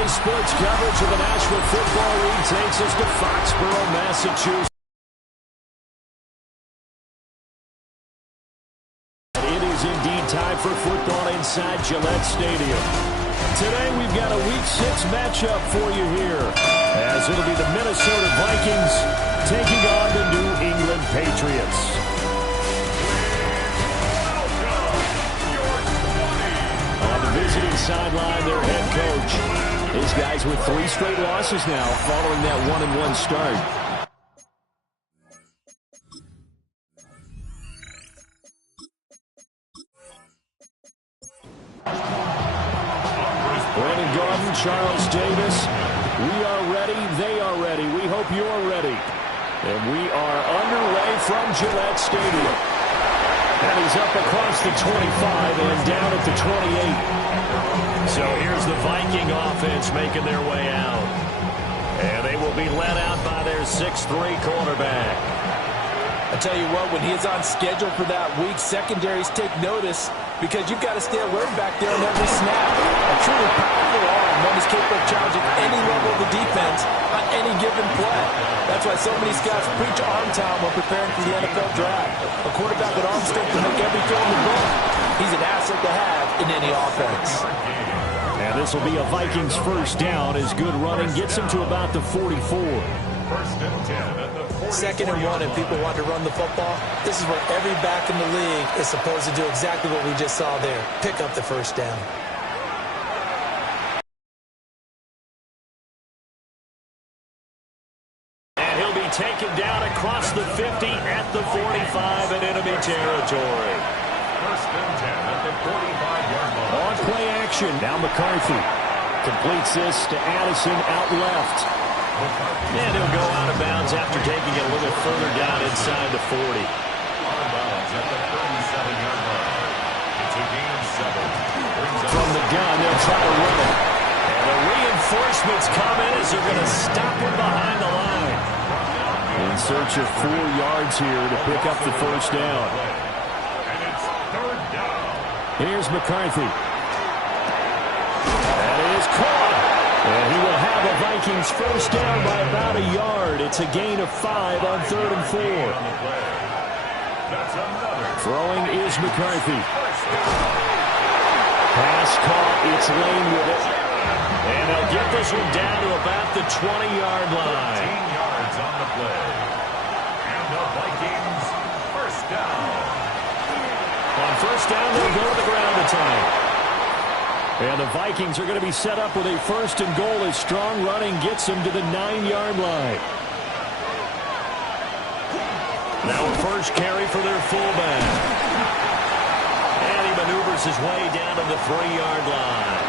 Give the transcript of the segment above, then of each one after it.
Today's sports coverage of the National Football League takes us to Foxborough, Massachusetts. It is indeed time for football inside Gillette Stadium. Today we've got a Week 6 matchup for you here, as it'll be the Minnesota Vikings taking on the New England Patriots. On the visiting sideline, their head coach. These guys with 3 straight losses now following that 1-1 start. Brandon Gordon, Charles Davis. We are ready. They are ready. We hope you're ready. And we are underway from Gillette Stadium. And he's up across the 25 and down at the 28. So here's the Viking offense making their way out. And they will be led out by their 6'3 quarterback. I tell you what, when he is on schedule for that week, secondaries take notice because you've got to stay alert back there on every snap. A truly powerful arm, one is capable of challenging any level of the defense on any given play. That's why so many scouts preach arm time when preparing for the NFL draft. A quarterback with arm strength can make every throw in the book. He's an asset to have in any offense. And this will be a Vikings first down as good running gets him to about the 44. First and 10 at the 44. 2nd and 1 and people want to run the football. This is where every back in the league is supposed to do exactly what we just saw there. Pick up the first down. And he'll be taken down across the 50 at the 45 in enemy territory. First and 10 at the 45-yard line. On play action. Now McCarthy completes this to Addison out left. And he'll go out of bounds after taking it a little further down inside the 40. Out of bounds at the 37-yard line. It's a gain of 7. From the gun, they'll try to run it. And the reinforcements come in as they're going to stop him behind the line. In search of 4 yards here to pick up the first down. And it's 3rd down. Here's McCarthy. That is caught. And he will have a Vikings first down by about a yard. It's a gain of 5 on 3rd and 4. That's another. Throwing is McCarthy. Pass caught. It's Lane with it. And they'll get this one down to about the 20-yard line. 15 yards on the play. And the Vikings first down. On first down, they'll go to the ground attack. And the Vikings are going to be set up with a 1st and goal as strong running gets them to the 9-yard line. Now a first carry for their fullback. And he maneuvers his way down to the 3-yard line.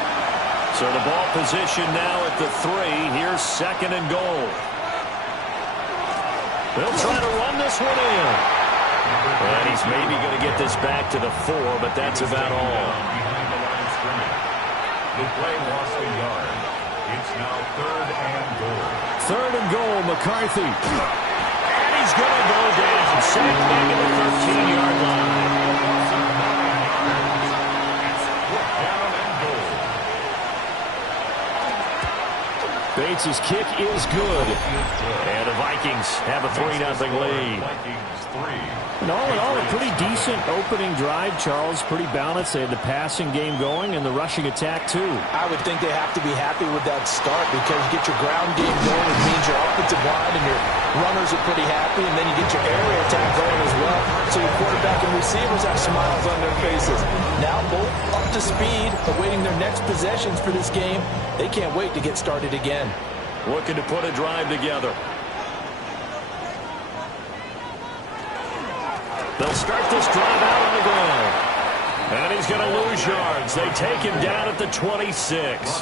So the ball position now at the 3. Here's 2nd and goal. They'll try to run this one in. And he's maybe going to get this back to the 4, but that's about all. The play lost a yard. It's now 3rd and goal. 3rd and goal, McCarthy. And he's going to go down. Sacked back at the 13-yard line. It's 4th down and goal. Bates' kick is good. And the Vikings have a 3-0 lead. Vikings 3. And all in all, a pretty decent opening drive, Charles. Pretty balanced. They had the passing game going and the rushing attack, too. I would think they have to be happy with that start because you get your ground game going. It means your offensive line and your runners are pretty happy, and then you get your area attack going as well. So your quarterback and receivers have smiles on their faces. Now both up to speed, awaiting their next possessions for this game. They can't wait to get started again. Looking to put a drive together. They'll start this drive out on the ground. And he's going to lose yards. They take him down at the 26.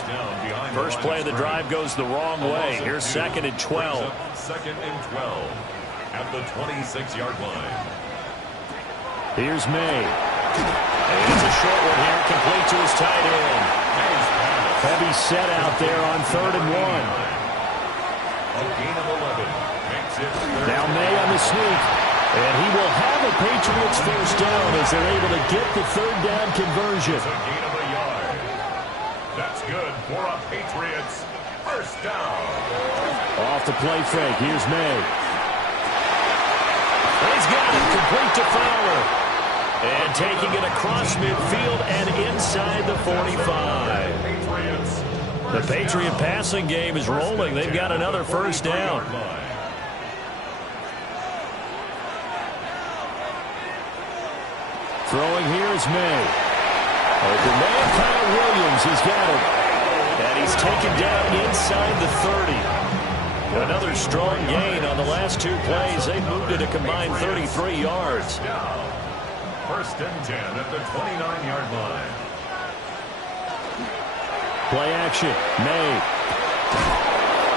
First play of the drive goes the wrong way. Here's 2nd and 12. 2nd and 12 at the 26-yard line. Here's May. And it's a short one here, complete to his tight end. Heavy set out there on 3rd and 1. A gain of 11 makes it 3rd. Now May on the sneak. And he will have a Patriots first down as they're able to get the 3rd down conversion. It's a gain of a yard. That's good for a Patriots first down. Off the play fake. Here's May. And he's got it. Complete to Fowler. And taking it across midfield and inside the 45. The Patriot passing game is rolling. They've got another first down. Throwing here is May. Open man, Kyle Williams. He's got it. And he's taken down inside the 30. Another strong gain on the last two plays. They moved it a combined 33 yards. First and 10 at the 29-yard line. Play action. May.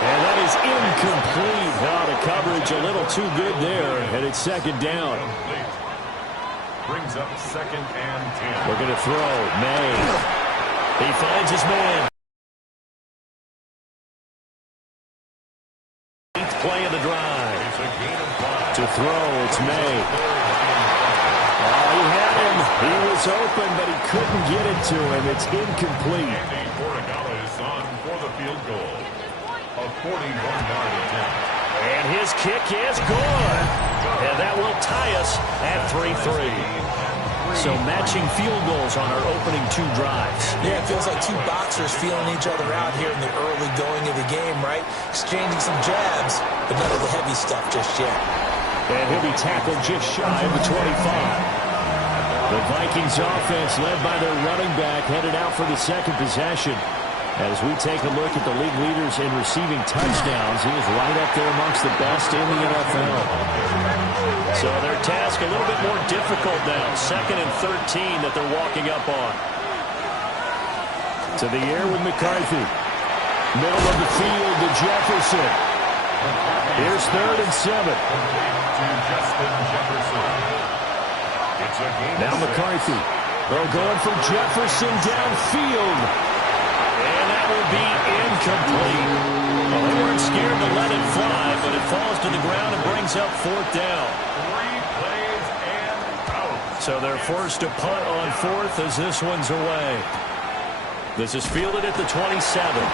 And that is incomplete. Now the coverage a little too good there. And it's second down. Brings up second and 10. We're going to throw. May. He finds his man. Eighth play of the drive. To throw, it's May. Oh, he had him. He was open, but he couldn't get it to him. It's incomplete. On for the field goal. A 41-yard attempt. And his kick is good. And that will tie us at 3-3. So matching field goals on our opening two drives. Yeah, it feels like two boxers feeling each other out here in the early going of the game, right? Exchanging some jabs, but none of the heavy stuff just yet. And he'll be tackled just shy of the 25. The Vikings offense led by their running back headed out for the second possession. As we take a look at the league leaders in receiving touchdowns, he is right up there amongst the best in the NFL. So their task a little bit more difficult now. Second and 13 that they're walking up on. To the air with McCarthy. Middle of the field to Jefferson. Here's third and 7. Now McCarthy. They're going for Jefferson downfield. And that will be incomplete. Well, they weren't scared to let it fly, but it falls to the ground and brings up fourth down. 3 plays and out. So they're forced to punt on fourth as this one's away. This is fielded at the 27.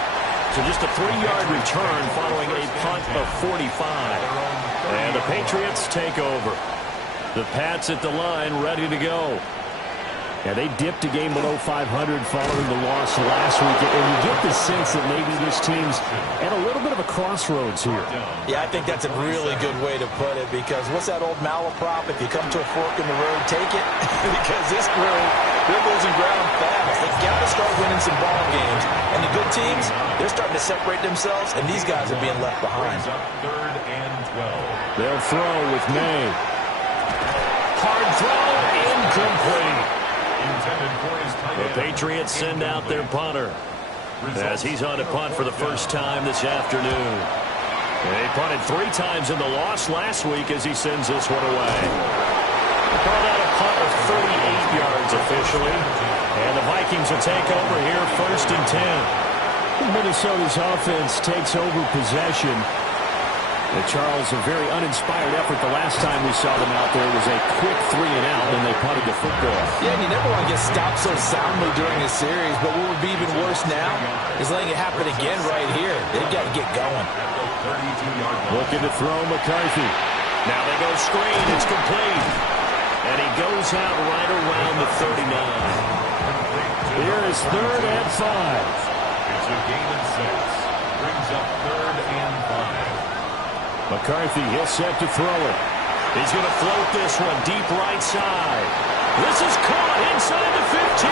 So just a 3-yard return following a punt of 45. And the Patriots take over. The Pats at the line ready to go. Yeah, they dipped a game below 500 following the loss last week. And you get the sense that maybe this team's at a little bit of a crossroads here. Yeah, I think that's a really good way to put it, because what's that old malaprop? If you come to a fork in the road, take it. Because this crew, they're losing ground fast. They've got to start winning some ball games. And the good teams, they're starting to separate themselves, and these guys are being left behind. Third and 12. They'll throw with May. Hard throw, incomplete. The Patriots send out their punter as he's on to punt for the first time this afternoon. They punted 3 times in the loss last week as he sends this one away. Called out a punt of 38 yards officially. And the Vikings will take over here first and 10. Minnesota's offense takes over possession. Charles, a very uninspired effort the last time we saw them out there. It was a quick 3 and out, and they punted the football. Yeah, and you never want to get stopped so soundly during a series, but what would be even worse now is letting it happen again right here. They've got to get going. Looking to throw McCarthy. Now they go screen. It's complete. And he goes out right around the 39. Here is third and 5. It's a gain of 6. Brings up third and 5. McCarthy, he'll set to throw it. He's going to float this one deep right side. This is caught inside the 15.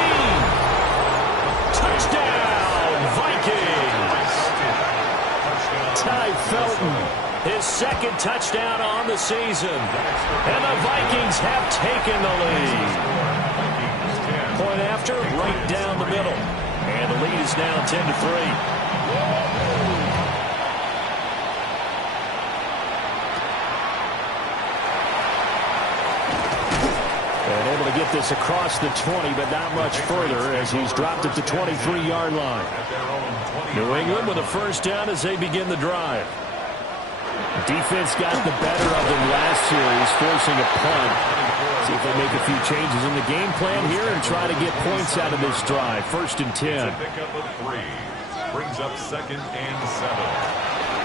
Touchdown, Vikings. Ty Felton, his second touchdown on the season. And the Vikings have taken the lead. Point after, right down the middle. And the lead is now 10-3. And able to get this across the 20, but not much further as he's dropped it to 23-yard line. New England with a first down as they begin the drive. Defense got the better of them last series, forcing a punt. See if they make a few changes in the game plan here and try to get points out of this drive. 1st and 10. It's a pickup of 3. Brings up 2nd and 7.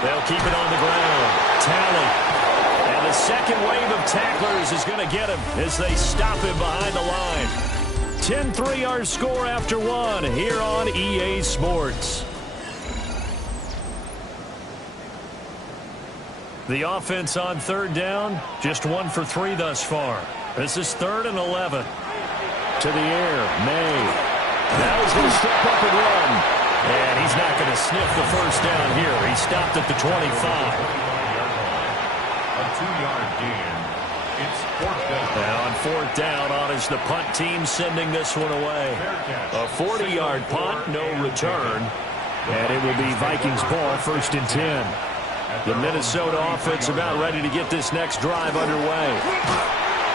They'll keep it on the ground. Tally. And the second wave of tacklers is going to get him as they stop him behind the line. 10-3 our score after 1 here on EA Sports. The offense on 3rd down, just 1 for 3 thus far. This is 3rd and 11. To the air, May. Now he's going to step up and run. And he's not going to sniff the first down here. He stopped at the 25. A 2-yard gain. It's 4th down. Now on 4th down, on is the punt team sending this one away. A 40-yard punt, no return. And it will be Vikings ball, 1st and 10. The Minnesota offense about ready to get this next drive underway.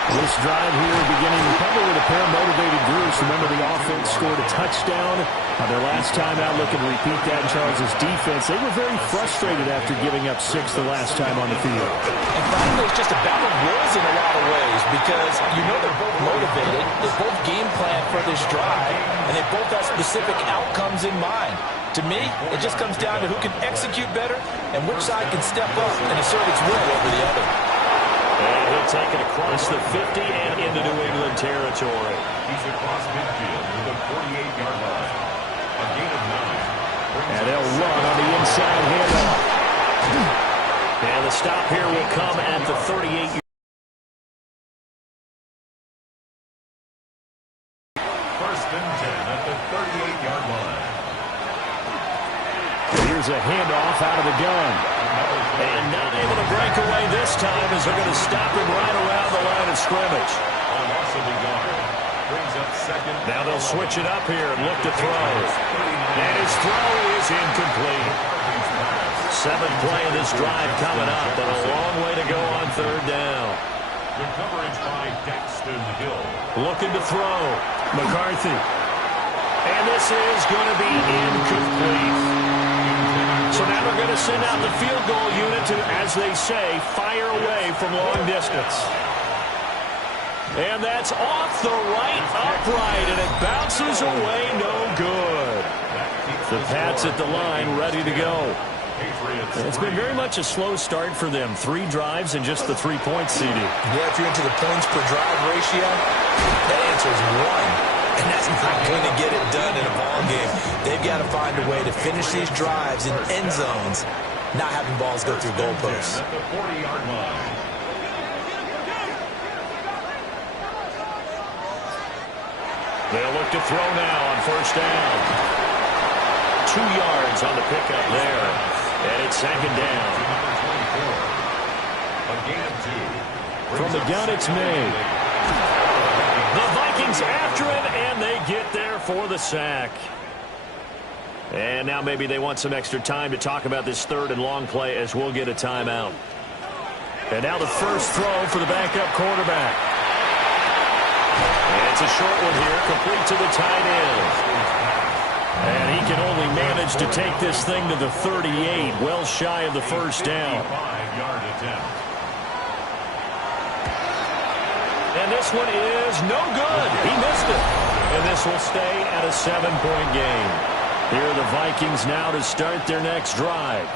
This drive here beginning probably with a pair of motivated groups. Remember, the offense scored a touchdown on their last time out. Looking to repeat that in Charles' defense. They were very frustrated after giving up 6 the last time on the field. And finally, it's just a battle of wills in a lot of ways because you know they're both motivated. They both game plan for this drive, and they both have specific outcomes in mind. To me, it just comes down to who can execute better and which side can step up and assert its will over the other. And he'll take it across the 50 and into New England territory. He's across midfield to the 48-yard line. A gain of 9. And they'll run on the inside handoff. And the stop here will come at the 38. First and 10 at the 38-yard line. Here's a handoff out of the gun. And not able to break away this time as they're going to stop him right around the line of scrimmage. On loss of the yard. Brings up 2nd. Now they'll switch it up here and look to throw. And his throw is incomplete. 7th play of this drive coming up, but a long way to go on 3rd down. Good coverage by Daxton Hill. Looking to throw. McCarthy. And this is going to be incomplete. So now they're going to send out the field goal unit to, as they say, fire away from long distance. And that's off the right upright, and it bounces away no good. The Pats at the line ready to go. It's been very much a slow start for them. 3 drives and just the 3-point CD. Yeah, if you're into the points per drive ratio, that answer is 1. And that's not going to get it done in a ball game. They've got to find a way to finish these drives in end zones, not having balls go through goalposts. At the 40-yard line. They'll look to throw now on 1st down. 2 yards on the pickup there. And it's 2nd down. A gain of 2. From the gun, it's May. The Vikings after him, and they get there for the sack. And now maybe they want some extra time to talk about this 3rd and long play as we'll get a timeout. And now the first throw for the backup quarterback. And it's a short one here, complete to the tight end. And he can only manage to take this thing to the 38, well shy of the first down. 5-yard attempt. And this one is no good. He missed it. And this will stay at a 7-point game. Here are the Vikings now to start their next drive.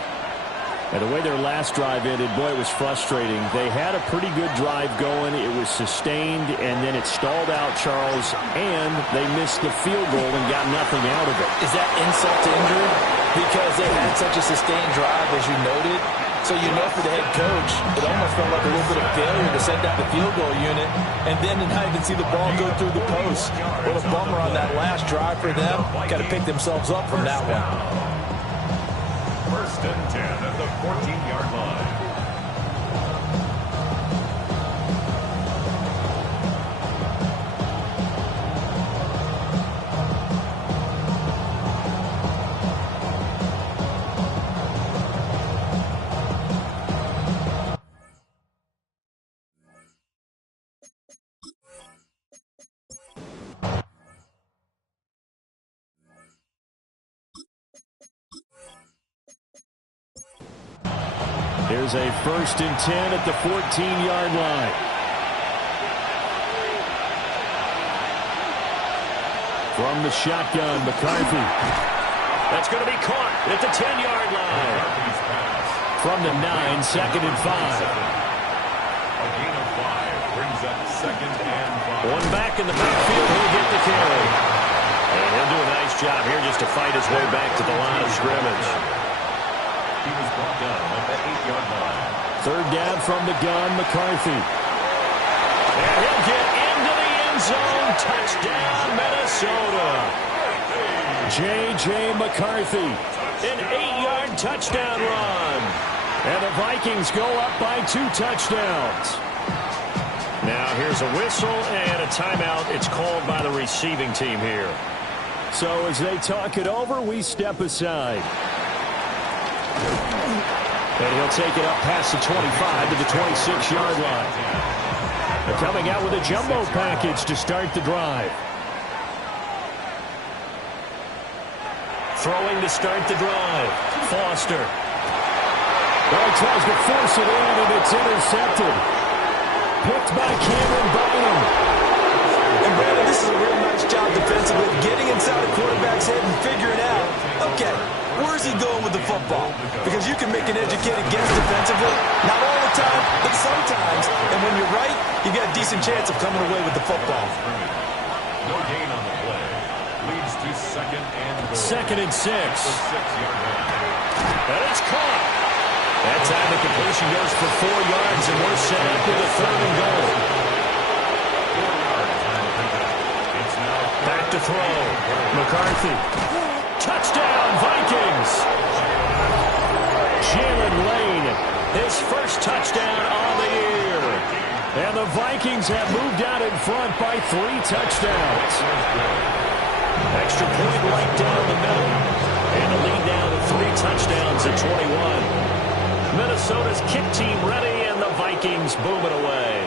And the way their last drive ended, boy, it was frustrating. They had a pretty good drive going. It was sustained, and then it stalled out, Charles, and they missed the field goal and got nothing out of it. Is that insult to injury? Because they had such a sustained drive, as you noted. So you know for the head coach, it almost felt like a little bit of failure to send out the field goal unit, and then to not even see the ball go through the post. What a bummer on that last drive for them. Got to pick themselves up from that one. 1st and 10 at the 14-yard line. Here's a 1st and 10 at the 14-yard line. From the shotgun, McCarthy. That's going to be caught at the 10-yard line. From the 9, 2nd and 5. A gain of 5 brings up 2nd and 5. One back in the backfield, he'll get the carry. And he'll do a nice job here just to fight his way back to the line of scrimmage. He was brought down at the 8-yard line. 3rd down from the gun, McCarthy. And he'll get into the end zone. Touchdown, Minnesota. J.J. McCarthy, an 8-yard touchdown run. And the Vikings go up by 2 touchdowns. Now here's a whistle and a timeout. It's called by the receiving team here. So as they talk it over, we step aside. And he'll take it up past the 25 to the 26-yard line. They're coming out with a jumbo package to start the drive. Throwing to start the drive. Foster. Well, he tries to force it in, and it's intercepted. Picked by Cameron Bynum. And Brandon, this is a real nice job defensively, getting inside a quarterback's head and figuring out, okay, where's he going with the football? Because you can make an educated guess defensively. Not all the time, but sometimes. And when you're right, you got a decent chance of coming away with the football. No gain on the play. Leads to 2nd and goal. 2nd and 6. 6-yard line. And it's caught. That time the completion goes for 4 yards, and we're set up with a 3rd and goal. Back to throw. McCarthy. Touchdown, Vikings. Jalen Lane, his first touchdown on the year. And the Vikings have moved out in front by 3 touchdowns. Extra point right down the middle. And the lead down to 3 touchdowns at 21. Minnesota's kick team ready, and the Vikings boom it away.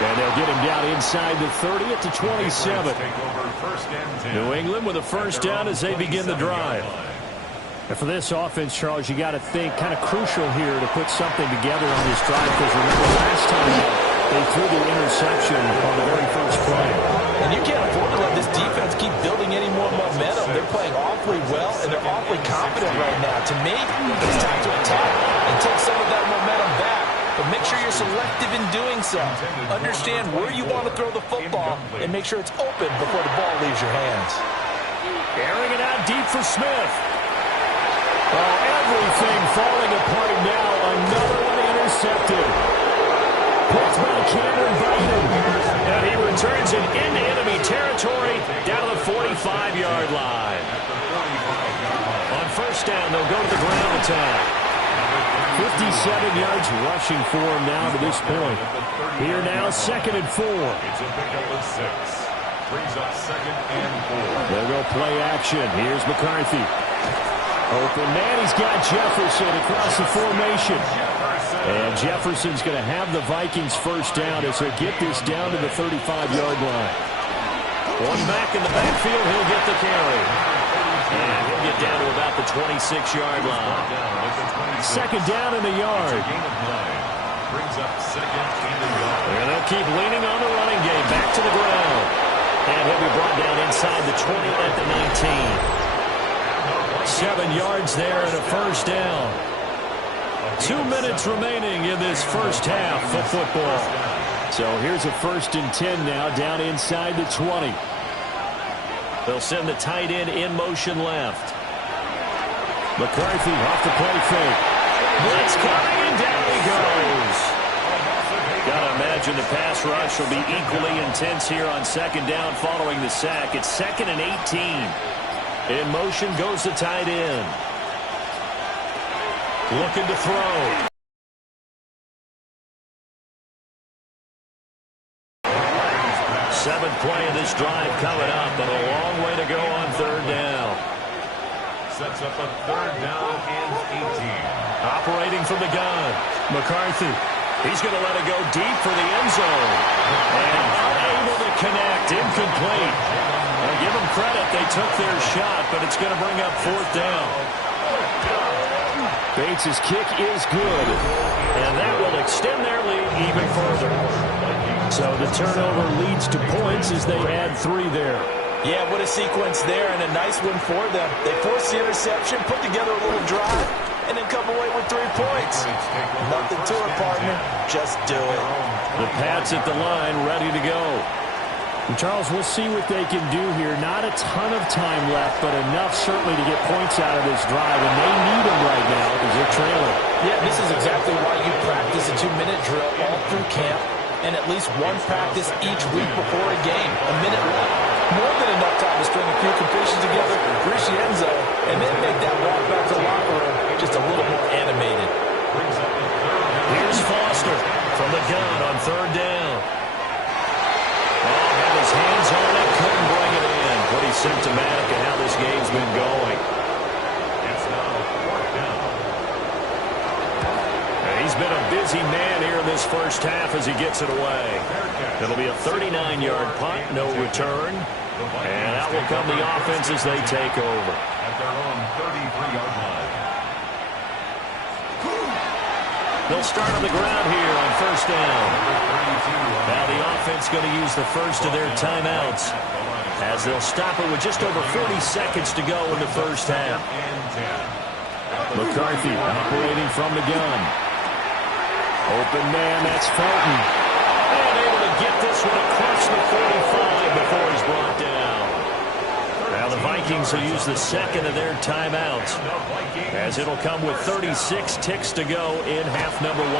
And they'll get him down inside the 30 at the 27. New England with a first down as they begin the drive. And for this offense, Charles, you got to think kind of crucial here to put something together on this drive, because remember last time they threw the interception on the very first play. And you can't afford to let this defense keep building any more momentum. They're playing awfully well, and they're awfully confident right now. To me, it's time to attack and take some of that momentum back. But make sure you're selective in doing so. Understand where you want to throw the football and make sure it's open before the ball leaves your hands. Airing it out deep for Smith. Oh, everything falling apart now. Another one intercepted. Picked by Cameron Bynum. And he returns it into enemy territory down to the 45-yard line. On first down, they'll go to the ground attack. 57 yards rushing for him now to this point. Here now, 2nd and 4. It's a pickup of 6. Brings up 2nd and 4. They'll go play action. Here's McCarthy. Open man, he's got Jefferson across the formation. And Jefferson's going to have the Vikings first down as they get this down to the 35-yard line. One back in the backfield, he'll get the carry. And he'll get down to about the 26-yard line. 2nd down in the yard. Brings up 2nd and a yard. And they'll keep leaning on the running game. Back to the ground. And he'll be brought down inside the 20 at the 19. 7 yards there and a first down. 2 minutes remaining in this first half of football. So here's a 1st and 10 now, down inside the 20. They'll send the tight end in motion left. McCarthy off the play fake. Blitz coming, and down he goes. Gotta imagine the pass rush will be equally intense here on 2nd down following the sack. It's 2nd and 18. In motion goes the tight end. Looking to throw. 7th play of this drive coming up, and a long way to go on 3rd down. Sets up a 3rd down and 18. Operating from the gun. McCarthy. He's going to let it go deep for the end zone. And unable to connect. Incomplete. I'll give them credit. They took their shot, but it's going to bring up 4th down. Bates' kick is good, and that will extend their lead even further. So the turnover leads to points as they add 3 there. Yeah, what a sequence there, and a nice one for them. They forced the interception, put together a little drive, and then come away with 3 points. Nothing to it, partner. Just do it. The Pats at the line, ready to go. And Charles, we'll see what they can do here. Not a ton of time left, but enough certainly to get points out of this drive, and they need them right now as they're trailing. Yeah, this is exactly why you practice a 2-minute drill all through camp, and at least one practice each week before a game. A minute left. More than enough time to string a few completions together, reach the end zone, and then make that walk back to the locker room just a little more animated. Here's Foster from the gun on 3rd down. Oh, had his hands on it, couldn't bring it in. Pretty symptomatic of how this game's been going. It's now 4th down. He's been a busy man here in this first half as he gets it away. It'll be a 39-yard punt, no return. And out will come the offense as they take over. At their own 33-yard line. They'll start on the ground here on 1st down. Now the offense going to use the first of their timeouts as they'll stop it with just over 40 seconds to go in the first half. McCarthy operating from the gun. Open man, that's Fulton. And able to get this one across the 45 before he's brought down. Now the Vikings will use the second of their timeouts as it'll come with 36 ticks to go in half number 1.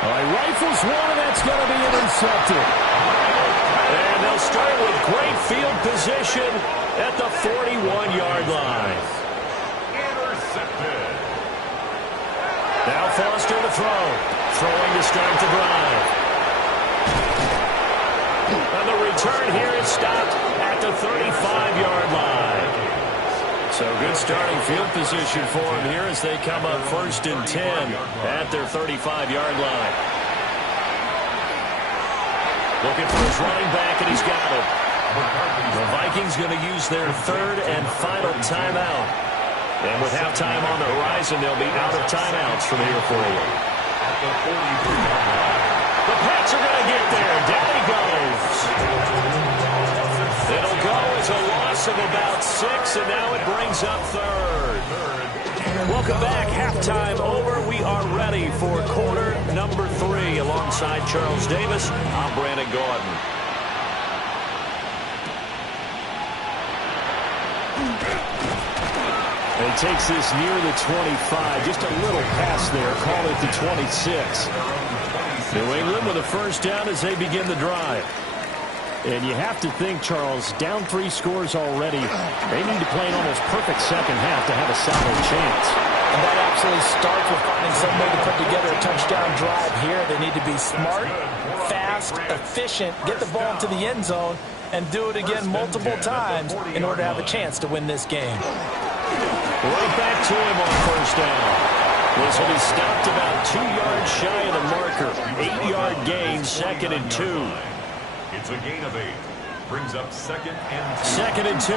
All right, rifles one, and that's going to be intercepted. And they'll start with great field position at the 41-yard line. Intercepted. Now Foster to throw. Throwing to start the drive. And the return here is stopped at the 35-yard line. So good starting field position for him here as they come up 1st and 10 at their 35-yard line. Looking for his running back, and he's got it. The Vikings going to use their 3rd and final timeout. And with halftime on the horizon, they'll be out of timeouts from here forward. The Pats are going to get there. Down he goes. It'll go as a loss of about 6, and now it brings up 3rd. Welcome back. Halftime over. We are ready for quarter number 3. Alongside Charles Davis, I'm Brandon Gordon. He takes this near the 25. Just a little pass there. Call it the 26. New England with a 1st down as they begin the drive. And you have to think, Charles, down 3 scores already. They need to play an almost perfect second half to have a solid chance. And that absolutely starts with finding some way to put together a touchdown drive here. They need to be smart, fast, efficient, get the ball into the end zone, and do it again multiple times in order to have a chance to win this game. Right back to him on 1st down. This will be stopped about 2 yards shy of the marker. 8-yard gain, 2nd and 2. It's a gain of 8. Brings up 2nd and 2. 2nd and 2.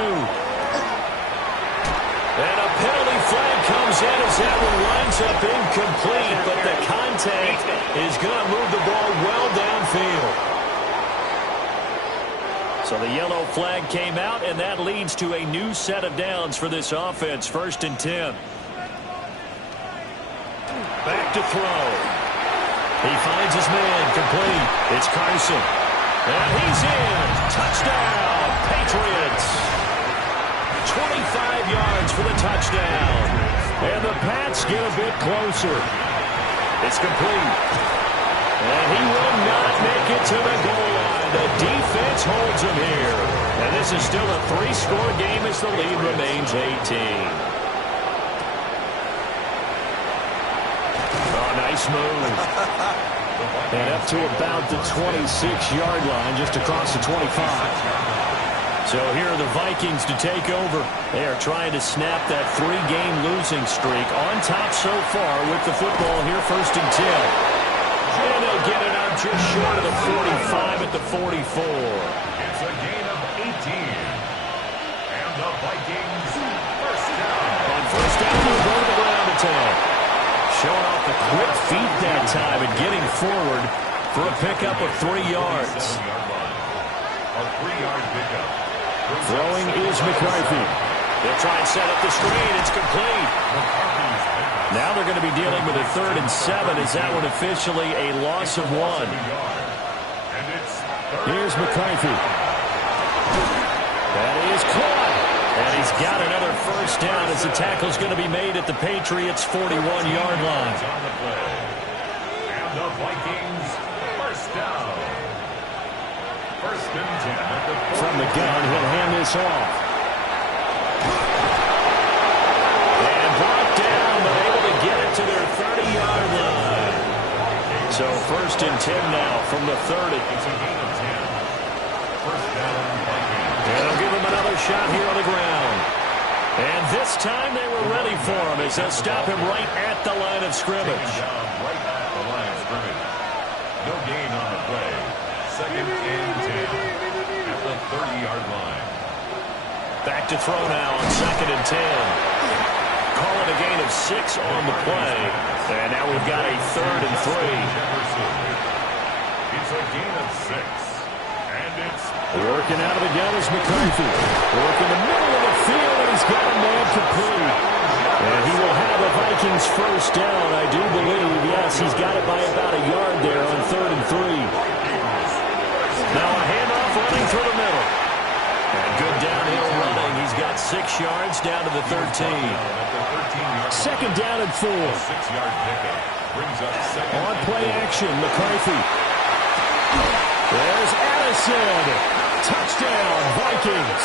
And a penalty flag comes in as that one winds up incomplete, but the contact is going to move the ball well downfield. So the yellow flag came out, and that leads to a new set of downs for this offense. 1st and 10. Back to throw. He finds his man, complete. It's Carson. And he's in. Touchdown, Patriots. 25 yards for the touchdown. And the Pats get a bit closer. It's complete. And he will not make it to the goal line. The defense holds him here. And this is still a 3-score game as the lead remains 18. Oh, nice move. And up to about the 26-yard line, just across the 25. So here are the Vikings to take over. They are trying to snap that 3-game losing streak. On top so far with the football here, 1st and 10. And they'll get it out just short of the 45 at the 44. It's a gain of 18. And the Vikings 1st down. On 1st down, will go to the ground attack. Showing off the quick feet that time and getting forward for a pickup of 3 yards. A 3-yard pickup. Throwing is McCarthy. They'll try and set up the screen. It's complete. Now they're going to be dealing with a 3rd and 7. Is that one officially a loss of 1? Here's McCarthy. That is caught. And he's got another first down as the tackle's going to be made at the Patriots' 41-yard line. And the Vikings, first down. First and 10. From the gun, he'll hand this off. And brought down, but able to get it to their 30-yard line. So first and 10 now from the 30. It's a gain of 10. First down, Vikings. And they'll give him another shot here on the ground. And this time they were ready for him as they'll stop him right at the line of scrimmage. Right at the line of scrimmage. No gain on the play. Second and 10 at the 30-yard line. Back to throw now on second and 10. Call it a gain of 6 on the play. And now we've got a 3rd and 3. It's a gain of 6. And it's working out of the gun is McCarthy. Working the middle of the field, and he's got a man complete. And he will have the Vikings first down, I do believe. Yes, he's got it by about a yard there on 3rd and 3. Now a handoff running through the middle. And good downhill running. He's got 6 yards down to the 13. Second down and 4. 6-yard pickup brings up second. On play action, McCarthy. There's Addison. Touchdown, Vikings.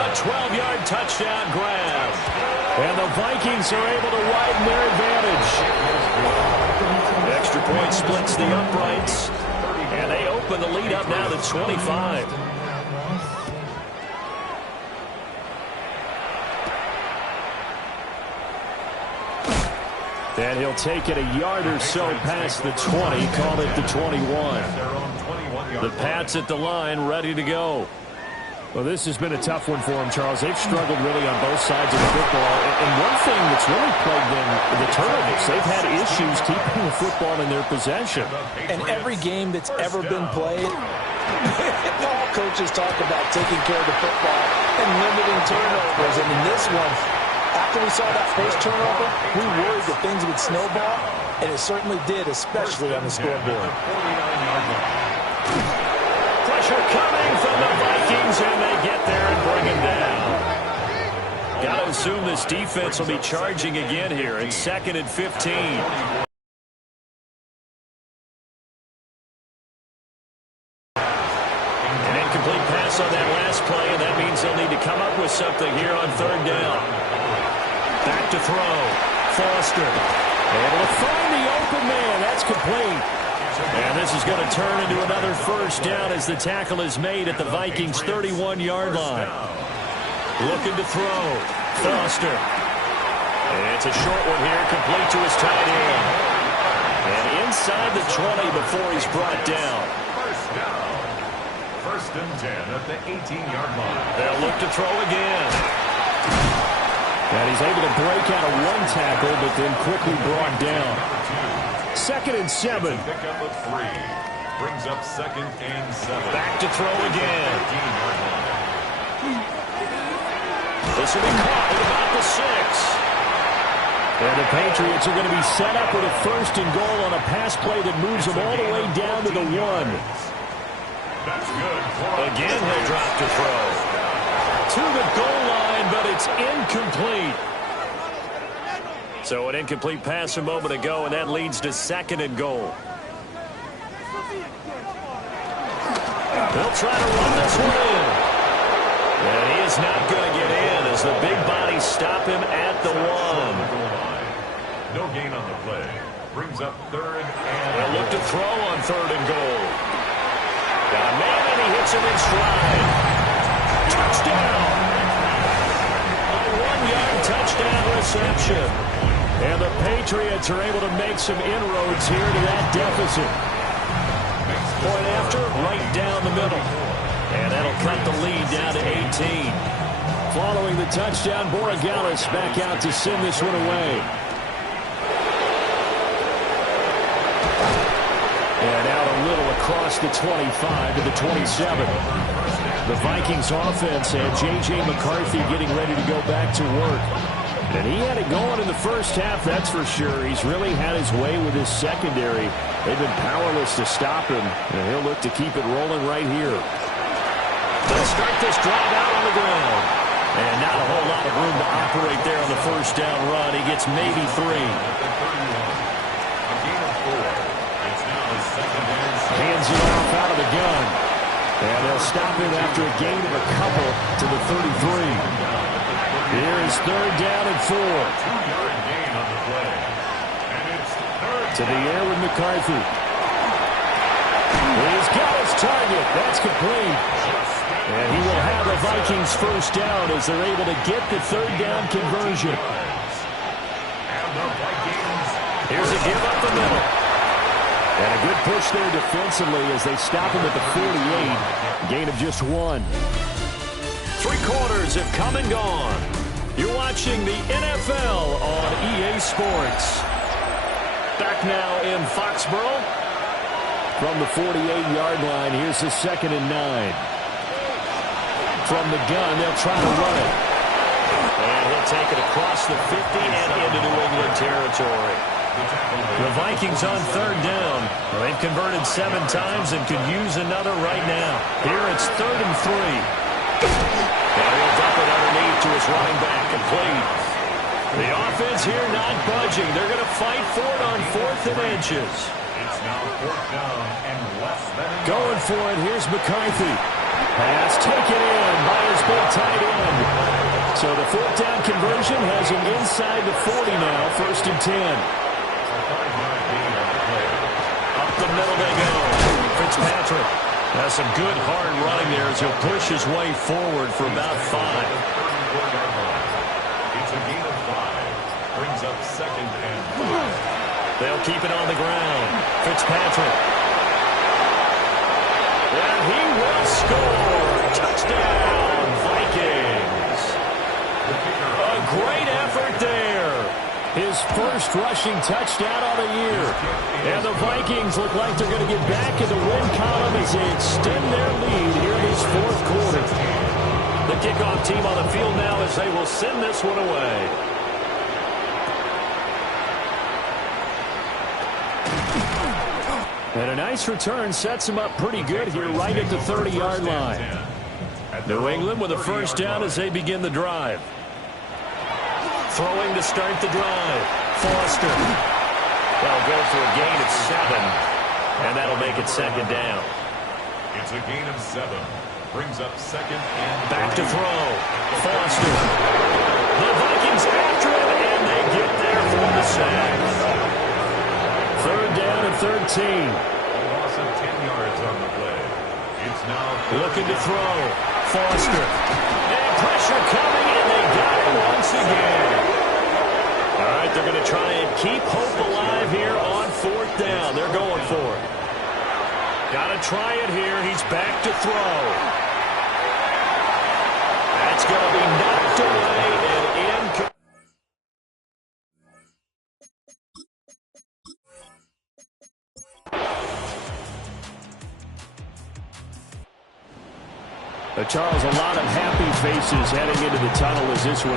A 12-yard touchdown grab. And the Vikings are able to widen their advantage. Extra point splits the uprights. And they open the lead up now to 25. And he'll take it a yard or so past the 20, call it the 21. The Pats at the line, ready to go. Well, this has been a tough one for them, Charles. They've struggled really on both sides of the football. And one thing that's really plagued them, the turnovers. They've had issues keeping the football in their possession. And every game that's ever been played, all coaches talk about taking care of the football and limiting turnovers. And in this one, after we saw that first turnover, we worried that things would snowball, and it certainly did, especially on the scoreboard. Pressure coming from the Vikings, and they get there and bring him down. Got to assume this defense will be charging again here. It's 2nd and 15. An incomplete pass on that last play, and that means they'll need to come up with something here on 3rd down. Back to throw. Foster. Able to find the open man. That's complete. And this is going to turn into another first down as the tackle is made at the Vikings' 31-yard line. Looking to throw. Foster. And it's a short one here, complete to his tight end. And inside the 20 before he's brought down. First down. First and 10 at the 18-yard line. They'll look to throw again. And he's able to break out of one tackle, but then quickly brought down. 2nd and 7. Pickup of 3. Brings up 2nd and 7. Back to throw again. This will be caught at about the 6. And the Patriots are going to be set up with a 1st and goal on a pass play that moves them all the way down to the 1. That's good. Again, he'll drop to throw. To the goal line, but it's incomplete. So an incomplete pass a moment ago, and that leads to 2nd and goal. They'll try to run this one in. And he is not going to get in as the big bodies stop him at the 1. No gain on the play. Brings up 3rd and... They'll look to throw on 3rd and goal. Got a man, and he hits him in stride. Touchdown! A 1-yard touchdown reception. And the Patriots are able to make some inroads here to that deficit. Point after, right down the middle. And that'll cut the lead down to 18. following the touchdown. Borregales back out to send this one away. And out a little across the 25 to the 27. The Vikings offense had J.J. McCarthy getting ready to go back to work. And he had it going in the first half, that's for sure. He's really had his way with his secondary. They've been powerless to stop him, and he'll look to keep it rolling right here. They'll start this drive out on the ground. And not a whole lot of room to operate there on the first down run. He gets maybe 3. Hands it off out of the gun. And they'll stop him after a gain of a couple to the 33. Here is 3rd down and 4. 2-yard gain on the play. And it's 3rd to the air with McCarthy. He's got his target. That's complete. And he will have the Vikings first down as they're able to get the 3rd down conversion. And the Vikings. Here's a give up the middle. And a good push there defensively as they stop him at the 48. Gain of just 1. 3 quarters have come and gone. You're watching the NFL on EA Sports. Back now in Foxborough. From the 48-yard line, here's the 2nd and 9. From the gun, they'll try to run it. And he'll take it across the 50 and into New England territory. The Vikings on 3rd down. They've converted 7 times and could use another right now. Here it's 3rd and 3. And he'll dump it underneath to his running back, complete. The offense here not budging. They're going to fight for it on 4th and inches. It's now 4th down and less than a yard. Going for it. Here's McCarthy. Pass taken in by his big tight end. So the 4th down conversion has him inside the 40 now. 1st and 10. Up the middle they go. Fitzpatrick. That's some good hard running there as he'll push his way forward for about 5. It's a gain of 5. Brings up 2nd and 5. They'll keep it on the ground. Fitzpatrick. And he will score. Touchdown, Vikings. A great effort there. His first rushing touchdown of the year. And the Vikings look like they're going to get back in the win column as they extend their lead here in this 4th quarter. The kickoff team on the field now as they will send this one away. And a nice return sets him up pretty good here right at the 30-yard line. New England with a first down as they begin the drive. Throwing to start the drive. Foster. They'll go for a gain of 7. And that'll make it 2nd down. It's a gain of 7. Brings up 2nd and back to throw. Foster. The Vikings after him, and they get there for the sack. 3rd down and 13. A loss of 10 yards on the play. It's now looking to throw. Foster. And pressure coming, and they got it once again. All right, they're going to try and keep hope alive here on 4th down. They're going for it. Got to try it here. He's back to throw. That's going to be knocked away and in. Charles, a lot of happy faces heading into the tunnel as this one